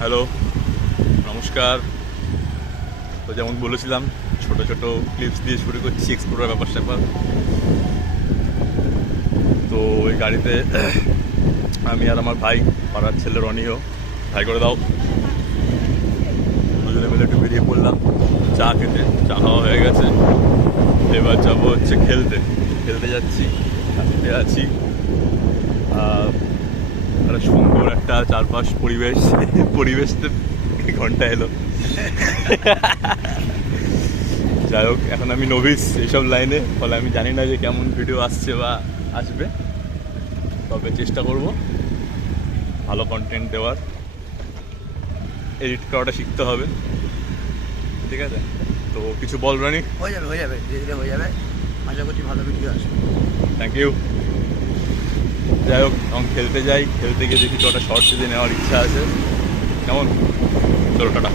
Hello, নমস্কার। তো যেমন বলেছিলাম, ছোট ছোট ক্লিপস দিয়ে শুরু করছি এক্সপ্লোরার ব্যাপার স্যাপার। তো ওই গাড়িতে আমি আর আমার ভাই, পাড়ার ছেলে রনিও, ভাই করে দাও, দুজনে মিলে একটু বেরিয়ে পড়লাম চা খেতে। চা খাওয়া হয়ে গেছে, এবার যাবো হচ্ছে খেলতে। খেলতে যাচ্ছি, খেলতে আছি। একটা সুন্দর একটা চারপাশ পরিবেশতে ঘন্টা এলো। যাই হোক, এখন আমি নভিস এইসব লাইনে, ফলে আমি জানি না যে কেমন ভিডিও আসছে বা আসবে, তবে চেষ্টা করব ভালো কন্টেন্ট দেওয়ার। এডিট করাটা শিখতে হবে, ঠিক আছে? তো কিছু বল রানি। হয়ে যাবে ধীরে ধীরে হয়ে যাবে। আশা করছি ভালো ভিডিও আসবে। Thank you. যাই হোক, এখন খেলতে যাই, খেলতে গিয়ে দেখি কটা শর্ট যদি নেওয়ার ইচ্ছা আছে। কেমন? চলো, টাটা।